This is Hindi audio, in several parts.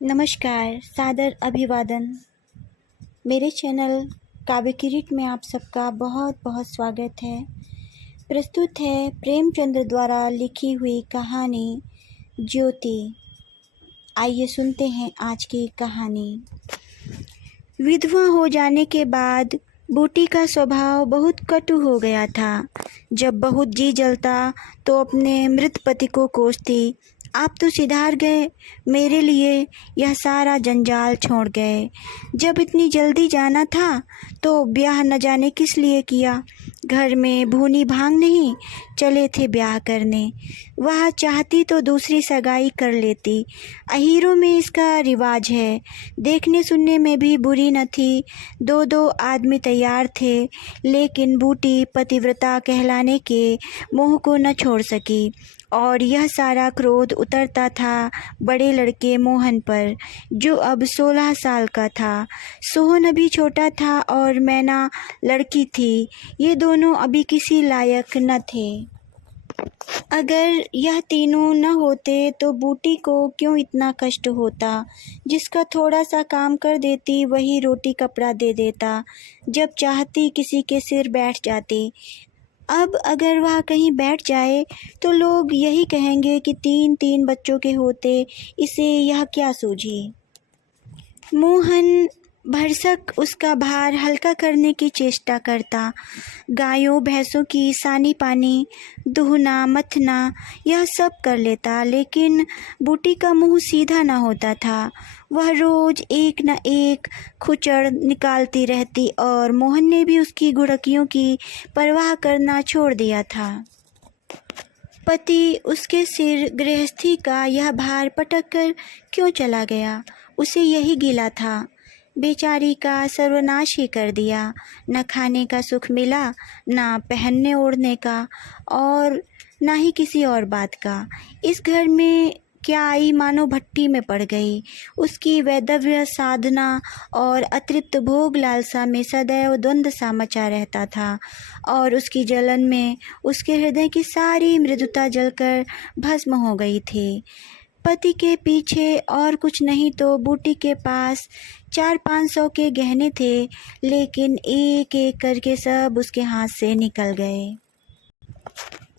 नमस्कार, सादर अभिवादन। मेरे चैनल काव्य किरीट में आप सबका बहुत बहुत स्वागत है। प्रस्तुत है प्रेमचंद्र द्वारा लिखी हुई कहानी ज्योति। आइए सुनते हैं आज की कहानी। विधवा हो जाने के बाद बूटी का स्वभाव बहुत कटु हो गया था। जब बहुत जी जलता तो अपने मृत पति को कोसती, आप तो सिधार गए, मेरे लिए यह सारा जंजाल छोड़ गए। जब इतनी जल्दी जाना था तो ब्याह न जाने किस लिए किया। घर में भूनी भांग नहीं, चले थे ब्याह करने। वह चाहती तो दूसरी सगाई कर लेती। अहीरों में इसका रिवाज है। देखने सुनने में भी बुरी न थी। दो दो आदमी तैयार थे, लेकिन बूटी पतिव्रता कहलाने के मोह को न छोड़ सकी और यह सारा क्रोध उतरता था बड़े लड़के मोहन पर, जो अब 16 साल का था। सोहन अभी छोटा था और मैना लड़की थी। ये दोनों अभी किसी लायक न थे। अगर यह तीनों न होते तो बूटी को क्यों इतना कष्ट होता। जिसका थोड़ा सा काम कर देती वही रोटी कपड़ा दे देता। जब चाहती किसी के सिर बैठ जाती। अब अगर वह कहीं बैठ जाए तो लोग यही कहेंगे कि 3-3 बच्चों के होते इसे यह क्या सूझी। मोहन भरसक उसका भार हल्का करने की चेष्टा करता। गायों भैंसों की सानी पानी, दुहना मथना यह सब कर लेता, लेकिन बूटी का मुंह सीधा न होता था। वह रोज एक न एक खुचड़ निकालती रहती और मोहन ने भी उसकी गुड़कियों की परवाह करना छोड़ दिया था। पति उसके सिर गृहस्थी का यह भार पटक कर क्यों चला गया, उसे यही गिला था। बेचारी का सर्वनाश ही कर दिया। न खाने का सुख मिला, न पहनने ओढ़ने का, और न ही किसी और बात का। इस घर में क्या आई मानो भट्टी में पड़ गई। उसकी वैधव्य साधना और अतृप्त भोग लालसा में सदैव द्वंद्व सा मचा रहता था और उसकी जलन में उसके हृदय की सारी मृदुता जलकर भस्म हो गई थी। पति के पीछे और कुछ नहीं तो बूटी के पास 400-500 के गहने थे, लेकिन एक एक करके सब उसके हाथ से निकल गए।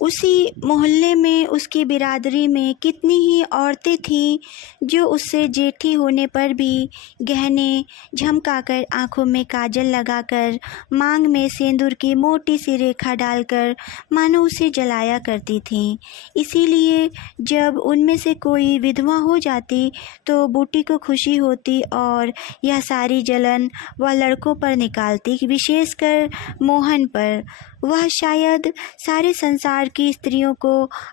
उसी मोहल्ले में उसकी बिरादरी में कितनी ही औरतें थीं जो उससे जेठी होने पर भी गहने झमकाकर, आंखों में काजल लगाकर, मांग में सिंदूर की मोटी सी रेखा डालकर मानो उसे जलाया करती थीं। इसीलिए जब उनमें से कोई विधवा हो जाती तो बूटी को खुशी होती और यह सारी जलन वह लड़कों पर निकालती, विशेषकर मोहन पर। वह शायद सारे संसार की स्त्रियों को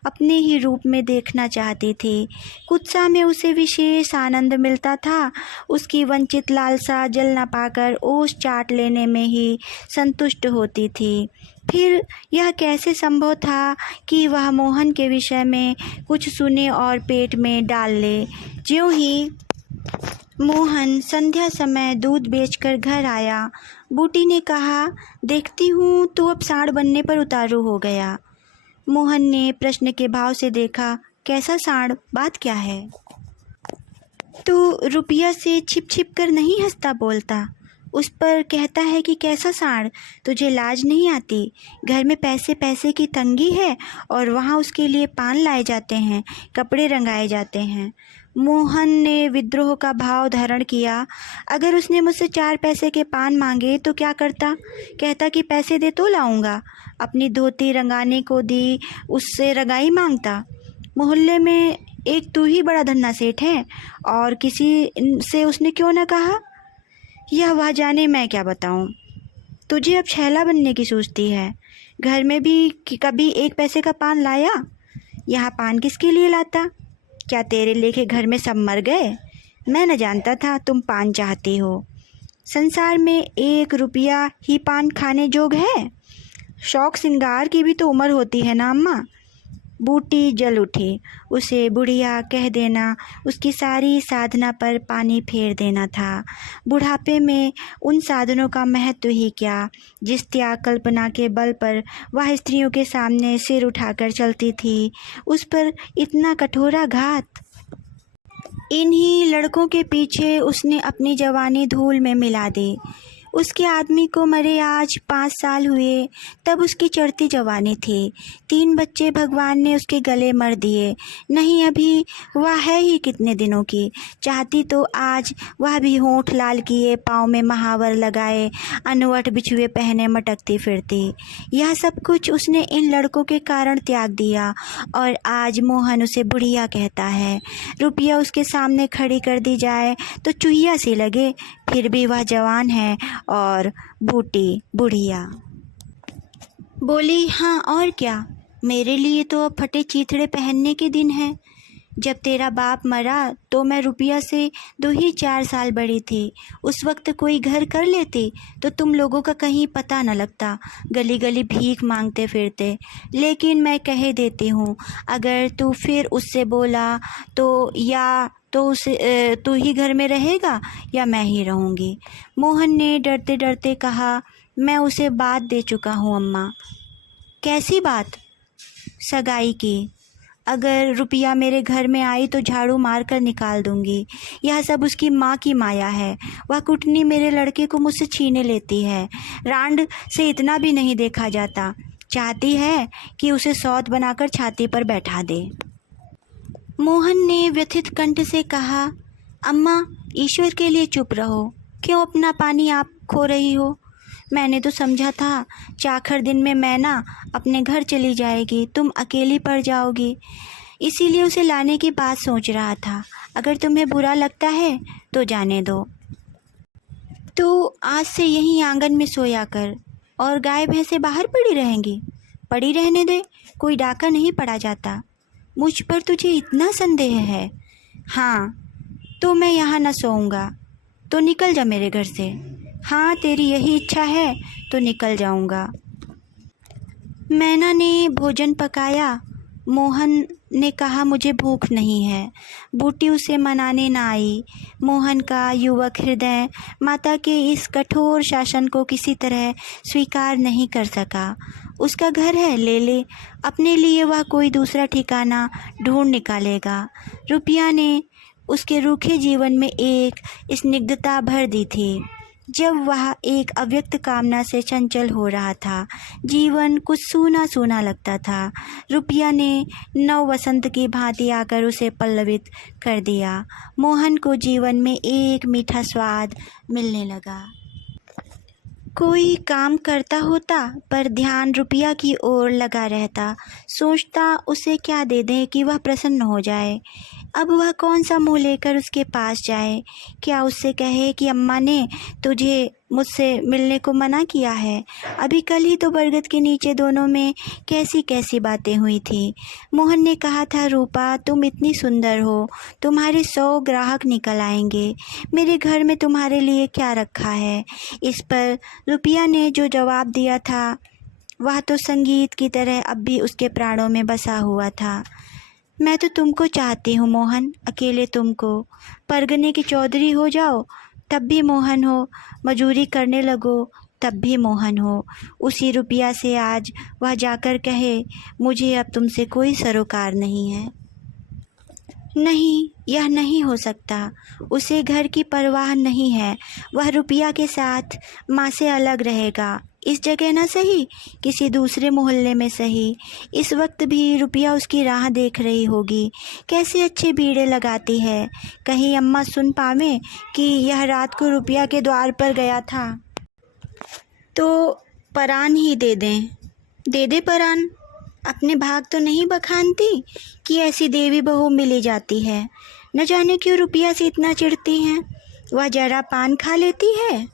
अपने ही रूप में देखना चाहती थी। कुत्सा में उसे विशेष आनंद मिलता था। उसकी वंचित लालसा जल न पाकर ओस चाट लेने में ही संतुष्ट होती थी। फिर यह कैसे संभव था कि वह मोहन के विषय में कुछ सुने और पेट में डाल ले। ज्यों ही मोहन संध्या समय दूध बेचकर घर आया, बूटी ने कहा, देखती हूँ तू अब साँड़ बनने पर उतारू हो गया। मोहन ने प्रश्न के भाव से देखा, कैसा साँड़, बात क्या है? तू रुपया से छिप छिप कर नहीं हंसता बोलता, उस पर कहता है कि कैसा साँड़, तुझे लाज नहीं आती? घर में पैसे पैसे की तंगी है और वहाँ उसके लिए पान लाए जाते हैं, कपड़े रंगाए जाते हैं। मोहन ने विद्रोह का भाव धारण किया। अगर उसने मुझसे 4 पैसे के पान मांगे तो क्या करता? कहता कि पैसे दे तो लाऊंगा। अपनी धोती रंगाने को दी, उससे रंगाई मांगता। मोहल्ले में एक तू ही बड़ा धन्ना सेठ है और किसी से उसने क्यों न कहा? यह वह जाने, मैं क्या बताऊं। तुझे अब छैला बनने की सूझती है। घर में भी कभी 1 पैसे का पान लाया? यहाँ पान किसके लिए लाता? क्या तेरे लेखे घर में सब मर गए? मैं न जानता था तुम पान चाहती हो। संसार में 1 रुपया ही पान खाने जोग है। शौक सिंगार की भी तो उम्र होती है ना अम्मा। बूटी जल उठी। उसे बुढ़िया कह देना उसकी सारी साधना पर पानी फेर देना था। बुढ़ापे में उन साधनों का महत्व ही क्या, जिस त्याग कल्पना के बल पर वह स्त्रियों के सामने सिर उठाकर चलती थी, उस पर इतना कठोरा घात। इन्हीं लड़कों के पीछे उसने अपनी जवानी धूल में मिला दी। उसके आदमी को मरे आज 5 साल हुए, तब उसकी चढ़ती जवानी थी। 3 बच्चे भगवान ने उसके गले मर दिए। नहीं, अभी वह है ही कितने दिनों की। चाहती तो आज वह भी होंठ लाल किए, पाँव में महावर लगाए, अनवट बिछुए पहने मटकती फिरती। यह सब कुछ उसने इन लड़कों के कारण त्याग दिया और आज मोहन उसे बुढ़िया कहता है। रुपया उसके सामने खड़ी कर दी जाए तो चुहिया सी लगे, फिर भी वह जवान है और बूटी बुढ़िया। बोली, हाँ और क्या, मेरे लिए तो अब फटे चीथड़े पहनने के दिन हैं। जब तेरा बाप मरा तो मैं रुपया से 2 ही 4 साल बड़ी थी। उस वक्त कोई घर कर लेती तो तुम लोगों का कहीं पता न लगता, गली गली भीख मांगते फिरते। लेकिन मैं कह देती हूँ, अगर तू फिर उससे बोला तो या तो उसे तू ही घर में रहेगा या मैं ही रहूँगी। मोहन ने डरते डरते कहा, मैं उसे बात दे चुका हूँ अम्मा। कैसी बात? सगाई की। अगर रुपया मेरे घर में आई तो झाड़ू मार कर निकाल दूंगी। यह सब उसकी माँ की माया है। वह कुटनी मेरे लड़के को मुझसे छीने लेती है। रांड से इतना भी नहीं देखा जाता। चाहती है कि उसे सौत बनाकर छाती पर बैठा दे। मोहन ने व्यथित कंठ से कहा, अम्मा ईश्वर के लिए चुप रहो, क्यों अपना पानी आप खो रही हो? मैंने तो समझा था चाखर दिन में मैना अपने घर चली जाएगी, तुम अकेली पड़ जाओगी, इसीलिए उसे लाने की बात सोच रहा था। अगर तुम्हें बुरा लगता है तो जाने दो। तो आज से यहीं आंगन में सोया कर और गाय भैंसे बाहर पड़ी रहेंगी। पड़ी रहने दे, कोई डाका नहीं पड़ा जाता। मुझ पर तुझे इतना संदेह है? हाँ, तो मैं यहाँ न सोऊंगा, तो निकल जा मेरे घर से। हाँ, तेरी यही इच्छा है तो निकल जाऊंगा। मैना ने भोजन पकाया। मोहन ने कहा, मुझे भूख नहीं है। बूटी उसे मनाने न आई। मोहन का युवक हृदय माता के इस कठोर शासन को किसी तरह स्वीकार नहीं कर सका। उसका घर है, ले ले, अपने लिए वह कोई दूसरा ठिकाना ढूंढ निकालेगा। रुपया ने उसके रूखे जीवन में एक स्निग्धता भर दी थी। जब वह एक अव्यक्त कामना से चंचल हो रहा था, जीवन कुछ सूना सूना लगता था। रुपया ने नव वसंत की भांति आकर उसे पल्लवित कर दिया। मोहन को जीवन में एक मीठा स्वाद मिलने लगा। कोई काम करता होता पर ध्यान रुपया की ओर लगा रहता। सोचता उसे क्या दे दें कि वह प्रसन्न हो जाए। अब वह कौन सा मुँह लेकर उसके पास जाए? क्या उससे कहे कि अम्मा ने तुझे मुझसे मिलने को मना किया है? अभी कल ही तो बरगद के नीचे दोनों में कैसी कैसी बातें हुई थी। मोहन ने कहा था, रूपा तुम इतनी सुंदर हो, तुम्हारे 100 ग्राहक निकल आएंगे, मेरे घर में तुम्हारे लिए क्या रखा है? इस पर रुपया ने जो जवाब दिया था वह तो संगीत की तरह अब भी उसके प्राणों में बसा हुआ था। मैं तो तुमको चाहती हूँ मोहन, अकेले तुमको। परगने की चौधरी हो जाओ तब भी मोहन हो, मजूरी करने लगो तब भी मोहन हो। उसी रुपया से आज वह जाकर कहे, मुझे अब तुमसे कोई सरोकार नहीं है। नहीं, यह नहीं हो सकता। उसे घर की परवाह नहीं है। वह रुपया के साथ माँ से अलग रहेगा। इस जगह न सही, किसी दूसरे मोहल्ले में सही। इस वक्त भी रुपया उसकी राह देख रही होगी। कैसे अच्छे बीड़े लगाती है। कहीं अम्मा सुन पावे कि यह रात को रुपया के द्वार पर गया था तो परान ही दे दें। दे दे परान। अपने भाग तो नहीं बखानती कि ऐसी देवी बहू मिली जाती है। न जाने क्यों रुपया से इतना चिढ़ती हैं। वह जरा पान खा लेती है,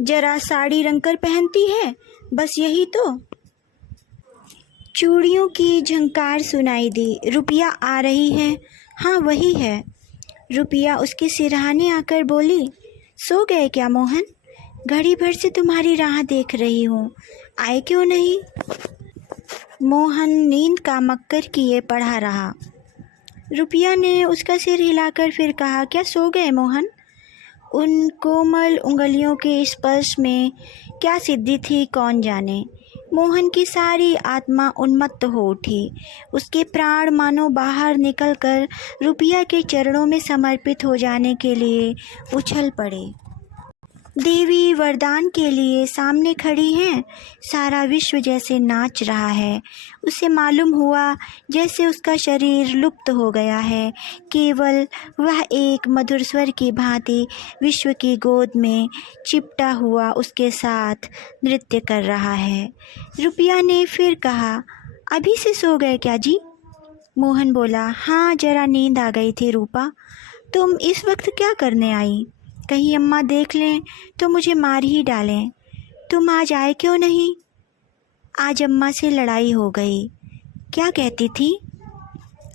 जरा साड़ी रंगकर पहनती है, बस यही तो। चूड़ियों की झंकार सुनाई दी। रुपया आ रही है। हाँ वही है। रुपया उसके सिरहाने आकर बोली, सो गए क्या मोहन? घड़ी भर से तुम्हारी राह देख रही हूँ, आए क्यों नहीं? मोहन नींद का मक्कर किए पड़ा रहा। रुपया ने उसका सिर हिलाकर फिर कहा, क्या सो गए मोहन? उन कोमल उंगलियों के स्पर्श में क्या सिद्धि थी कौन जाने। मोहन की सारी आत्मा उन्मत्त हो उठी। उसके प्राण मानो बाहर निकलकर रुपया के चरणों में समर्पित हो जाने के लिए उछल पड़े। देवी वरदान के लिए सामने खड़ी हैं। सारा विश्व जैसे नाच रहा है। उसे मालूम हुआ जैसे उसका शरीर लुप्त हो गया है। केवल वह एक मधुर स्वर की भांति विश्व की गोद में चिपटा हुआ उसके साथ नृत्य कर रहा है। रुपया ने फिर कहा, अभी से सो गए क्या जी? मोहन बोला, हाँ, जरा नींद आ गई थी रूपा। तुम इस वक्त क्या करने आई? कहीं अम्मा देख लें तो मुझे मार ही डालें। तुम आज आए क्यों नहीं? आज अम्मा से लड़ाई हो गई। क्या कहती थी?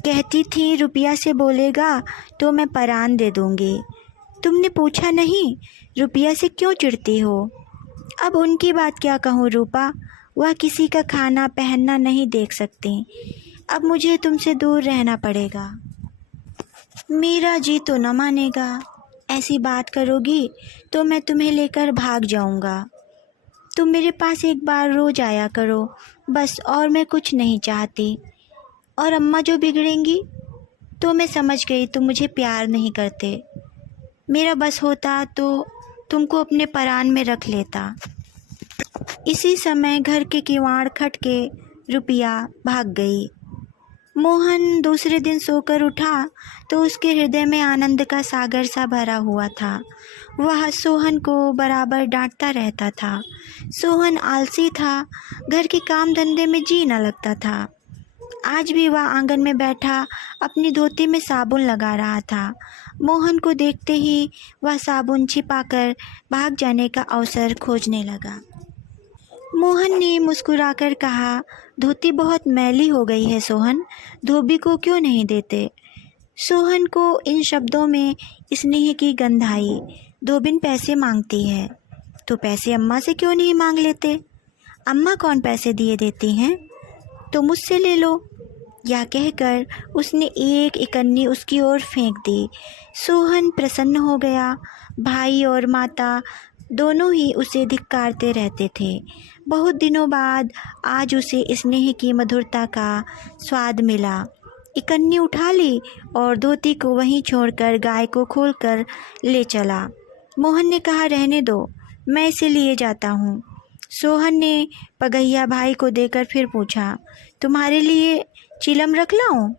कहती थी रुपया से बोलेगा तो मैं परान दे दूंगी। तुमने पूछा नहीं रुपया से क्यों चिढ़ती हो? अब उनकी बात क्या कहूँ रूपा, वह किसी का खाना पहनना नहीं देख सकती। अब मुझे तुमसे दूर रहना पड़ेगा। मेरा जी तो न मानेगा। ऐसी बात करोगी तो मैं तुम्हें लेकर भाग जाऊंगा। तुम मेरे पास एक बार रोज आया करो बस, और मैं कुछ नहीं चाहती। और अम्मा जो बिगड़ेंगी तो मैं समझ गई तुम मुझे प्यार नहीं करते। मेरा बस होता तो तुमको अपने परान में रख लेता। इसी समय घर के किवाड़ खटके रुपया भाग गई। मोहन दूसरे दिन सोकर उठा तो उसके हृदय में आनंद का सागर सा भरा हुआ था। वह सोहन को बराबर डांटता रहता था। सोहन आलसी था, घर के काम धंधे में जी न लगता था। आज भी वह आंगन में बैठा अपनी धोती में साबुन लगा रहा था। मोहन को देखते ही वह साबुन छिपाकर भाग जाने का अवसर खोजने लगा। मोहन ने मुस्कुराकर कहा, धोती बहुत मैली हो गई है सोहन, धोबी को क्यों नहीं देते? सोहन को इन शब्दों में स्नेह की गंध आई। धोबिन पैसे मांगती है तो पैसे अम्मा से क्यों नहीं मांग लेते? अम्मा कौन पैसे दिए देती हैं? तो मुझसे ले लो। यह कहकर उसने एक इकन्नी उसकी ओर फेंक दी। सोहन प्रसन्न हो गया। भाई और माता दोनों ही उसे धिक्कारते रहते थे। बहुत दिनों बाद आज उसे स्नेह की मधुरता का स्वाद मिला। इकन्नी उठा ली और धोती को वहीं छोड़कर गाय को खोलकर ले चला। मोहन ने कहा, रहने दो, मैं इसे लिए जाता हूँ। सोहन ने पगहिया भाई को देकर फिर पूछा, तुम्हारे लिए चिलम रख लाऊं?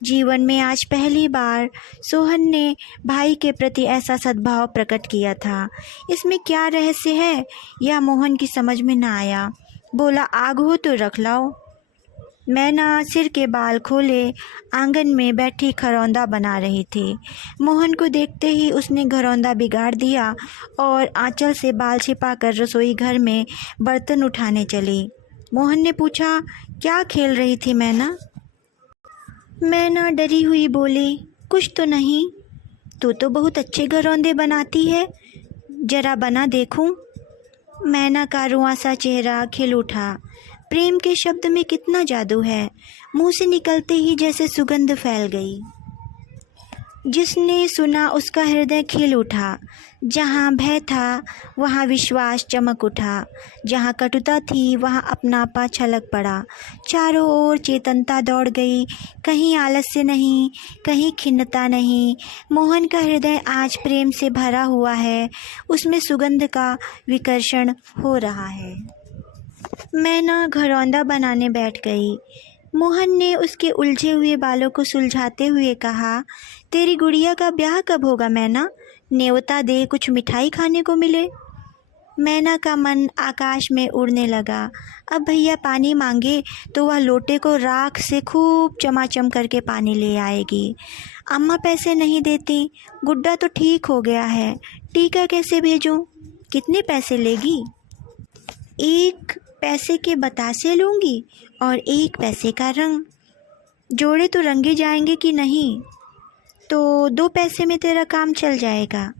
जीवन में आज पहली बार सोहन ने भाई के प्रति ऐसा सद्भाव प्रकट किया था। इसमें क्या रहस्य है यह मोहन की समझ में न आया। बोला, आग हो तो रख लाओ। मैना सिर के बाल खोले आंगन में बैठी खरौंदा बना रही थी। मोहन को देखते ही उसने घरौंदा बिगाड़ दिया और आंचल से बाल छिपाकर रसोई घर में बर्तन उठाने चली। मोहन ने पूछा, क्या खेल रही थी मैना? मैना डरी हुई बोली, कुछ तो नहीं। तू तो बहुत अच्छे घरौंदे बनाती है, जरा बना देखूं। मैना का रुआं सा चेहरा खिल उठा। प्रेम के शब्द में कितना जादू है। मुंह से निकलते ही जैसे सुगंध फैल गई। जिसने सुना उसका हृदय खिल उठा। जहाँ भय था वहाँ विश्वास चमक उठा। जहाँ कटुता थी वहाँ अपनापा छलक पड़ा। चारों ओर चेतनता दौड़ गई। कहीं आलस्य नहीं, कहीं खिन्नता नहीं। मोहन का हृदय आज प्रेम से भरा हुआ है। उसमें सुगंध का विकर्षण हो रहा है। मैना घरौंदा बनाने बैठ गई। मोहन ने उसके उलझे हुए बालों को सुलझाते हुए कहा, तेरी गुड़िया का ब्याह कब होगा मैना? न्योता दे, कुछ मिठाई खाने को मिले। मैना का मन आकाश में उड़ने लगा। अब भैया पानी मांगे तो वह लोटे को राख से खूब चमाचम करके पानी ले आएगी। अम्मा पैसे नहीं देती। गुड्डा तो ठीक हो गया है, टीका कैसे भेजूं? कितने पैसे लेगी? 1 पैसे के बतासे लूँगी और 1 पैसे का रंग। जोड़े तो रंगे जाएंगे कि नहीं? तो 2 पैसे में तेरा काम चल जाएगा।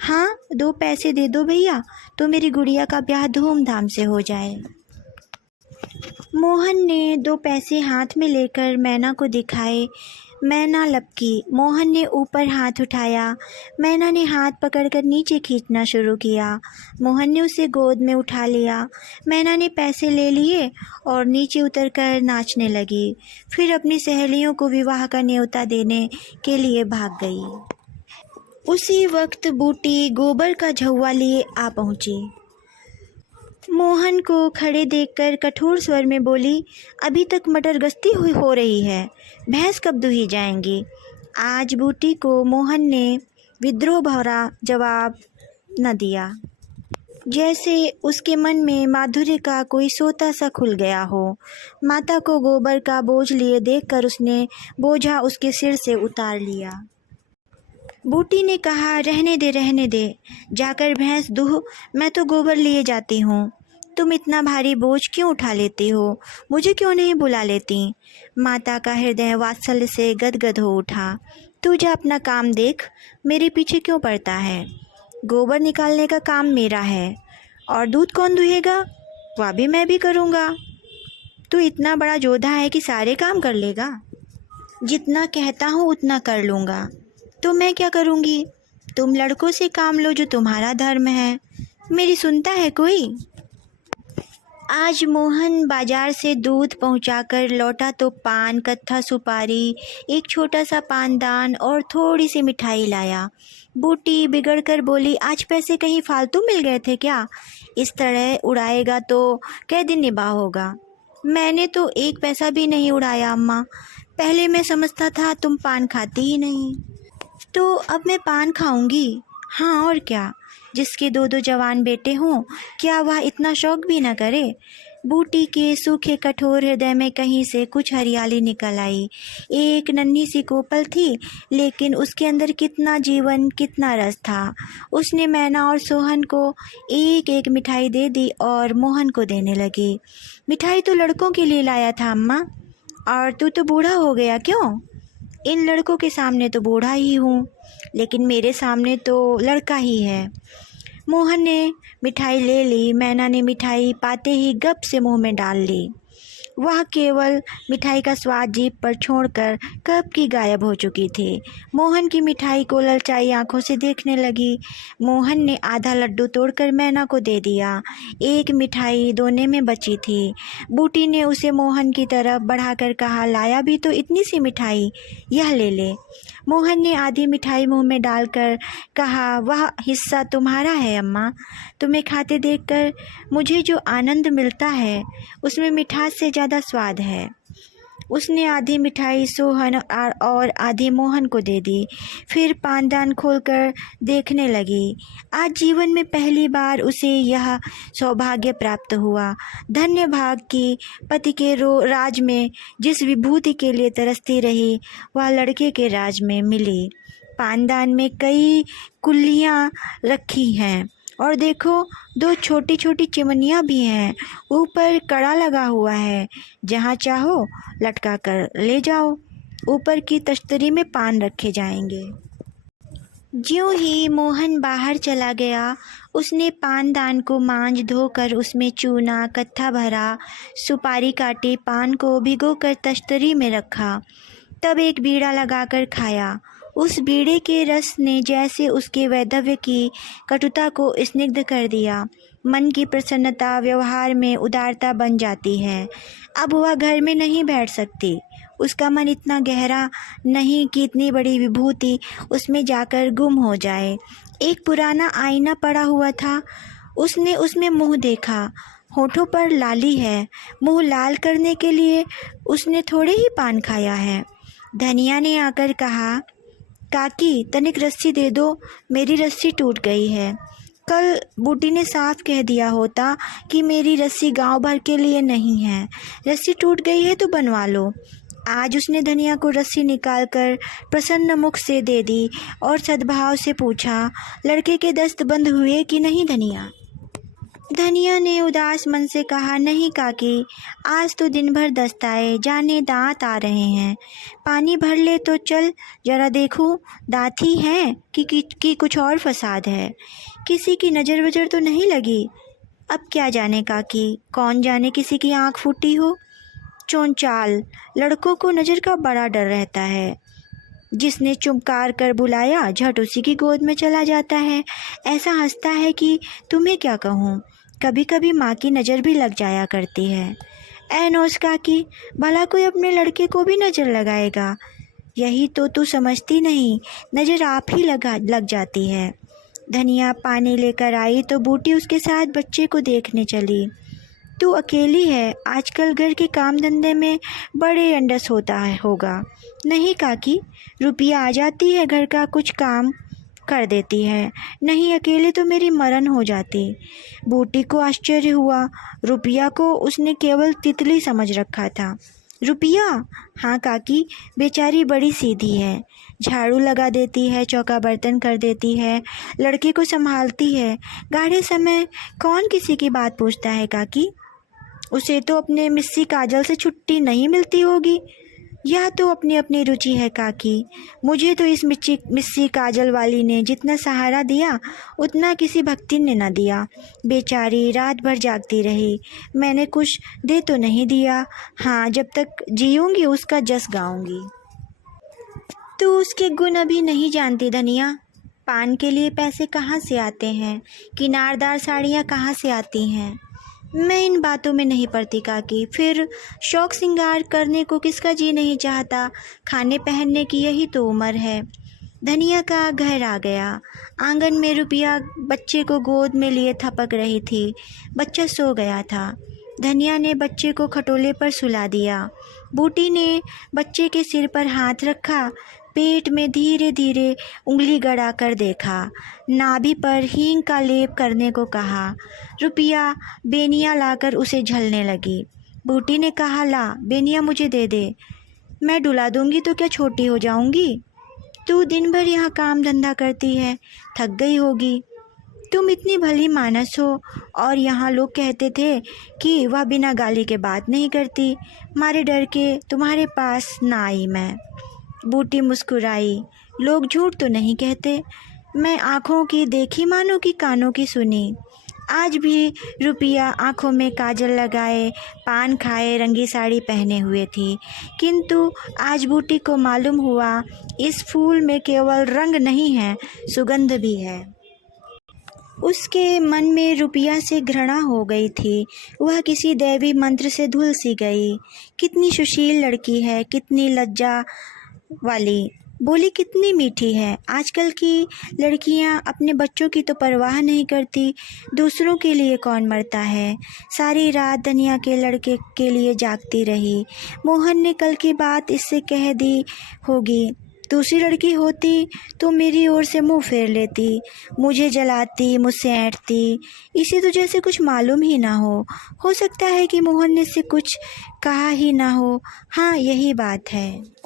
हाँ, 2 पैसे दे दो भैया तो मेरी गुड़िया का ब्याह धूमधाम से हो जाए। मोहन ने 2 पैसे हाथ में लेकर मैना को दिखाए। मैना लपकी। मोहन ने ऊपर हाथ उठाया। मैना ने हाथ पकड़कर नीचे खींचना शुरू किया। मोहन ने उसे गोद में उठा लिया। मैना ने पैसे ले लिए और नीचे उतरकर नाचने लगी। फिर अपनी सहेलियों को विवाह का न्योता देने के लिए भाग गई। उसी वक्त बूटी गोबर का झौवा लिए आ पहुंची। मोहन को खड़े देखकर कठोर स्वर में बोली, अभी तक मटर गश्ती हो रही है, भैंस कब दुही जाएंगी। आज बूटी को मोहन ने विद्रोह भरा जवाब न दिया, जैसे उसके मन में माधुर्य का कोई सोता सा खुल गया हो। माता को गोबर का बोझ लिए देखकर उसने बोझा उसके सिर से उतार लिया। बूटी ने कहा, रहने दे, जाकर भैंस दूह, मैं तो गोबर लिए जाती हूँ। तुम इतना भारी बोझ क्यों उठा लेती हो, मुझे क्यों नहीं बुला लेती। माता का हृदय वात्सल्य से गदगद हो उठा। तू जा अपना काम देख, मेरे पीछे क्यों पड़ता है। गोबर निकालने का काम मेरा है, और दूध कौन दुहेगा, वह भी मैं भी करूँगा। तू इतना बड़ा जोधा है कि सारे काम कर लेगा। जितना कहता हूँ उतना कर लूँगा, तो मैं क्या करूँगी। तुम लड़कों से काम लो जो तुम्हारा धर्म है, मेरी सुनता है कोई। आज मोहन बाजार से दूध पहुंचाकर लौटा तो पान, कत्था, सुपारी, एक छोटा सा पानदान और थोड़ी सी मिठाई लाया। बूटी बिगड़कर बोली, आज पैसे कहीं फालतू मिल गए थे क्या। इस तरह उड़ाएगा तो कै दिन निभा होगा। मैंने तो एक पैसा भी नहीं उड़ाया अम्मा, पहले मैं समझता था तुम पान खाती ही नहीं, तो अब मैं पान खाऊंगी। हाँ और क्या, जिसके दो दो जवान बेटे हों, क्या वह इतना शौक भी न करे। बूटी के सूखे कठोर हृदय में कहीं से कुछ हरियाली निकल आई। एक नन्ही सी कोपल थी, लेकिन उसके अंदर कितना जीवन, कितना रस था। उसने मैना और सोहन को एक एक मिठाई दे दी और मोहन को देने लगी। मिठाई तो लड़कों के लिए लाया था अम्मा, और तू तो बूढ़ा हो गया क्यों। इन लड़कों के सामने तो बूढ़ा ही हूँ, लेकिन मेरे सामने तो लड़का ही है। मोहन ने मिठाई ले ली। मैना ने मिठाई पाते ही गप से मुंह में डाल ली। वह केवल मिठाई का स्वाद जीभ पर छोड़कर कब की गायब हो चुकी थी। मोहन की मिठाई को ललचाई आंखों से देखने लगी। मोहन ने आधा लड्डू तोड़कर मैना को दे दिया। एक मिठाई दोने में बची थी। बूटी ने उसे मोहन की तरफ बढ़ाकर कहा, लाया भी तो इतनी सी मिठाई, यह ले ले। मोहन ने आधी मिठाई मुंह में डालकर कहा, वह हिस्सा तुम्हारा है अम्मा। तुम्हें खाते देखकर मुझे जो आनंद मिलता है उसमें मिठास से ज़्यादा स्वाद है। उसने आधी मिठाई सोहन और आधी मोहन को दे दी। फिर पानदान खोलकर देखने लगी। आज जीवन में पहली बार उसे यह सौभाग्य प्राप्त हुआ। धन्य भाग की पति के राज में जिस विभूति के लिए तरसती रही, वह लड़के के राज में मिली। पानदान में कई कुल्लियाँ रखी हैं, और देखो दो छोटी छोटी चिमनियाँ भी हैं। ऊपर कड़ा लगा हुआ है, जहाँ चाहो लटका कर ले जाओ। ऊपर की तश्तरी में पान रखे जाएंगे। ज्यों ही मोहन बाहर चला गया, उसने पानदान को मांज धोकर उसमें चूना, कत्था भरा, सुपारी काटी, पान को भिगोकर तश्तरी में रखा। तब एक बीड़ा लगाकर खाया। उस बीड़े के रस ने जैसे उसके वैधव्य की कटुता को स्निग्ध कर दिया। मन की प्रसन्नता व्यवहार में उदारता बन जाती है। अब वह घर में नहीं बैठ सकती। उसका मन इतना गहरा नहीं कि इतनी बड़ी विभूति उसमें जाकर गुम हो जाए। एक पुराना आईना पड़ा हुआ था। उसने उसमें मुँह देखा। होठों पर लाली है। मुँह लाल करने के लिए उसने थोड़े ही पान खाया है। धनिया ने आकर कहा, काकी तनिक रस्सी दे दो, मेरी रस्सी टूट गई है। कल बूटी ने साफ कह दिया होता कि मेरी रस्सी गांव भर के लिए नहीं है, रस्सी टूट गई है तो बनवा लो। आज उसने धनिया को रस्सी निकालकर प्रसन्न मुख से दे दी और सद्भाव से पूछा, लड़के के दस्त बंद हुए कि नहीं धनिया। धनिया ने उदास मन से कहा, नहीं काकी, आज तो दिन भर दस्त आए, जाने दांत आ रहे हैं। पानी भर ले तो चल, जरा देखूं दांत ही हैं कि कुछ और फसाद है। किसी की नज़र वजर तो नहीं लगी। अब क्या जाने काकी, कौन जाने किसी की आँख फूटी हो। चोंचाल लड़कों को नज़र का बड़ा डर रहता है। जिसने चुमकार कर बुलाया झट उसी की गोद में चला जाता है। ऐसा हंसता है कि तुम्हें क्या कहूँ। कभी कभी माँ की नज़र भी लग जाया करती है। ऐ नौस काकी, भला कोई अपने लड़के को भी नज़र लगाएगा? यही तो तू समझती नहीं, नज़र आप ही लग जाती है। धनिया पानी लेकर आई तो बूटी उसके साथ बच्चे को देखने चली। तू अकेली है, आजकल घर के काम धंधे में बड़े अंडस होता है होगा। नहीं काकी, रुपया आ जाती है, घर का कुछ काम कर देती है। नहीं अकेले तो मेरी मरण हो जाती। बूटी को आश्चर्य हुआ। रुपया को उसने केवल तितली समझ रखा था। रुपया? हाँ काकी, बेचारी बड़ी सीधी है। झाड़ू लगा देती है, चौका बर्तन कर देती है, लड़के को संभालती है। गाढ़े समय कौन किसी की बात पूछता है काकी? उसे तो अपने मिस्सी काजल से छुट्टी नहीं मिलती होगी। यह तो अपनी अपनी रुचि है काकी। मुझे तो इस मिस्सी काजल वाली ने जितना सहारा दिया उतना किसी भक्ति ने न दिया। बेचारी रात भर जागती रही। मैंने कुछ दे तो नहीं दिया। हाँ, जब तक जीऊँगी उसका जस गाऊंगी। तू उसके गुण अभी नहीं जानती धनिया। पान के लिए पैसे कहाँ से आते हैं, किनारदार साड़ियाँ कहाँ से आती हैं। मैं इन बातों में नहीं पड़ती काकी। फिर शौक श्रृंगार करने को किसका जी नहीं चाहता। खाने पहनने की यही तो उम्र है। धनिया का घर आ गया। आंगन में रुपया बच्चे को गोद में लिए थपक रही थी। बच्चा सो गया था। धनिया ने बच्चे को खटोले पर सुला दिया। बूटी ने बच्चे के सिर पर हाथ रखा, पेट में धीरे धीरे उंगली गड़ा कर देखा, नाभि पर हींग का लेप करने को कहा। रुपया बेनिया लाकर उसे झलने लगी। बूटी ने कहा, ला बेनिया मुझे दे दे। मैं डुला दूंगी तो क्या छोटी हो जाऊंगी? तू दिन भर यहाँ काम धंधा करती है, थक गई होगी। तुम इतनी भली मानस हो, और यहाँ लोग कहते थे कि वह बिना गाली के बात नहीं करती। मारे डर के तुम्हारे पास ना आई मैं। बूटी मुस्कुराई। लोग झूठ तो नहीं कहते। मैं आँखों की देखी मानो कि कानों की सुनी। आज भी रुपया आँखों में काजल लगाए, पान खाए, रंगी साड़ी पहने हुए थी। किंतु आज बूटी को मालूम हुआ इस फूल में केवल रंग नहीं है, सुगंध भी है। उसके मन में रुपया से घृणा हो गई थी। वह किसी दैवी मंत्र से धुल सी गई। कितनी सुशील लड़की है, कितनी लज्जा वाली, बोली कितनी मीठी है। आजकल की लड़कियां अपने बच्चों की तो परवाह नहीं करती, दूसरों के लिए कौन मरता है। सारी रात धनिया के लड़के के लिए जागती रही। मोहन ने कल की बात इससे कह दी होगी। दूसरी लड़की होती तो मेरी ओर से मुंह फेर लेती, मुझे जलाती, मुझसे ऐंठती। इसे तो जैसे कुछ मालूम ही ना हो सकता है कि मोहन ने इससे कुछ कहा ही ना हो। हाँ, यही बात है।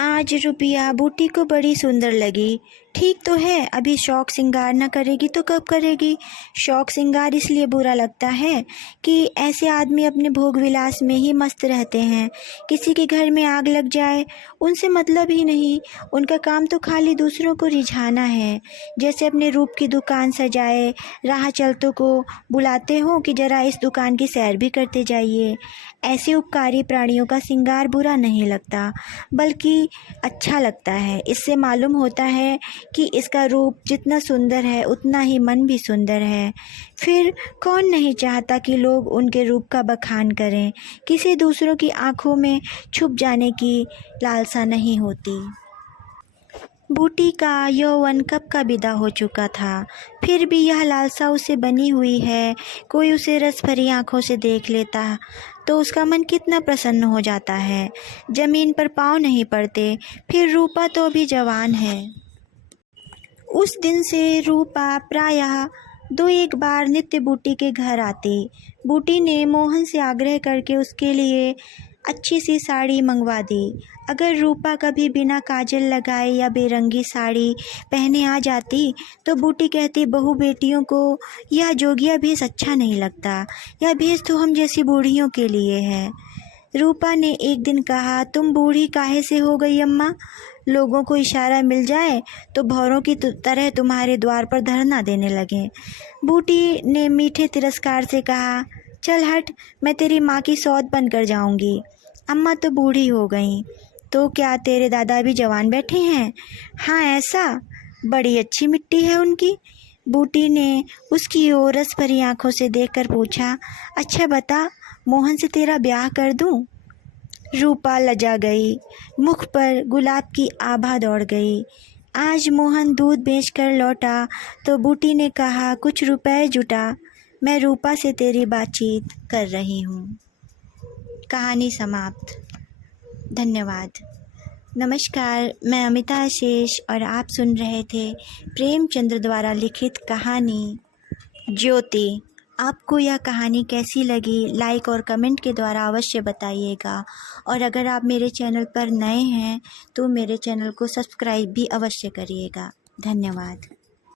आज रुपया बूटी को बड़ी सुंदर लगी। ठीक तो है, अभी शौक श्रृंगार न करेगी तो कब करेगी। शौक श्रृंगार इसलिए बुरा लगता है कि ऐसे आदमी अपने भोग विलास में ही मस्त रहते हैं। किसी के घर में आग लग जाए उनसे मतलब ही नहीं, उनका काम तो खाली दूसरों को रिझाना है। जैसे अपने रूप की दुकान सजाए, राह चलतों को बुलाते हो कि जरा इस दुकान की सैर भी करते जाइए। ऐसे उपकारी प्राणियों का श्रृंगार बुरा नहीं लगता, बल्कि अच्छा लगता है। इससे मालूम होता है कि इसका रूप जितना सुंदर है उतना ही मन भी सुंदर है। फिर कौन नहीं चाहता कि लोग उनके रूप का बखान करें। किसी दूसरों की आंखों में छुप जाने की लालसा नहीं होती। बूटी का यौवन कब का विदा हो चुका था, फिर भी यह लालसा उसे बनी हुई है। कोई उसे रस भरी आँखों से देख लेता तो उसका मन कितना प्रसन्न हो जाता है। जमीन पर पाँव नहीं पड़ते। फिर रूपा तो अभी जवान है। उस दिन से रूपा प्रायः 2-1 बार नित्य बूटी के घर आती। बूटी ने मोहन से आग्रह करके उसके लिए अच्छी सी साड़ी मंगवा दी। अगर रूपा कभी बिना काजल लगाए या बेरंगी साड़ी पहने आ जाती तो बूटी कहती, बहू बेटियों को यह जोगिया भेष अच्छा नहीं लगता, यह भेष तो हम जैसी बूढ़ियों के लिए है। रूपा ने एक दिन कहा, तुम बूढ़ी काहे से हो गई अम्मा? लोगों को इशारा मिल जाए तो भौरों की तरह तुम्हारे द्वार पर धरना देने लगे। बूटी ने मीठे तिरस्कार से कहा, चल हट, मैं तेरी माँ की सौत बनकर जाऊंगी। अम्मा तो बूढ़ी हो गई, तो क्या तेरे दादा भी जवान बैठे हैं? हाँ ऐसा, बड़ी अच्छी मिट्टी है उनकी। बूटी ने उसकी ओर रस भरी आंखों से देखकर पूछा, अच्छा बता, मोहन से तेरा ब्याह कर दूं? रूपा लजा गई, मुख पर गुलाब की आभा दौड़ गई। आज मोहन दूध बेचकर लौटा तो बूटी ने कहा, कुछ रुपए जुटा, मैं रूपा से तेरी बातचीत कर रही हूँ। कहानी समाप्त। धन्यवाद। नमस्कार, मैं अमिता आशीष और आप सुन रहे थे प्रेमचंद्र द्वारा लिखित कहानी ज्योति। आपको यह कहानी कैसी लगी, लाइक और कमेंट के द्वारा अवश्य बताइएगा। और अगर आप मेरे चैनल पर नए हैं तो मेरे चैनल को सब्सक्राइब भी अवश्य करिएगा। धन्यवाद।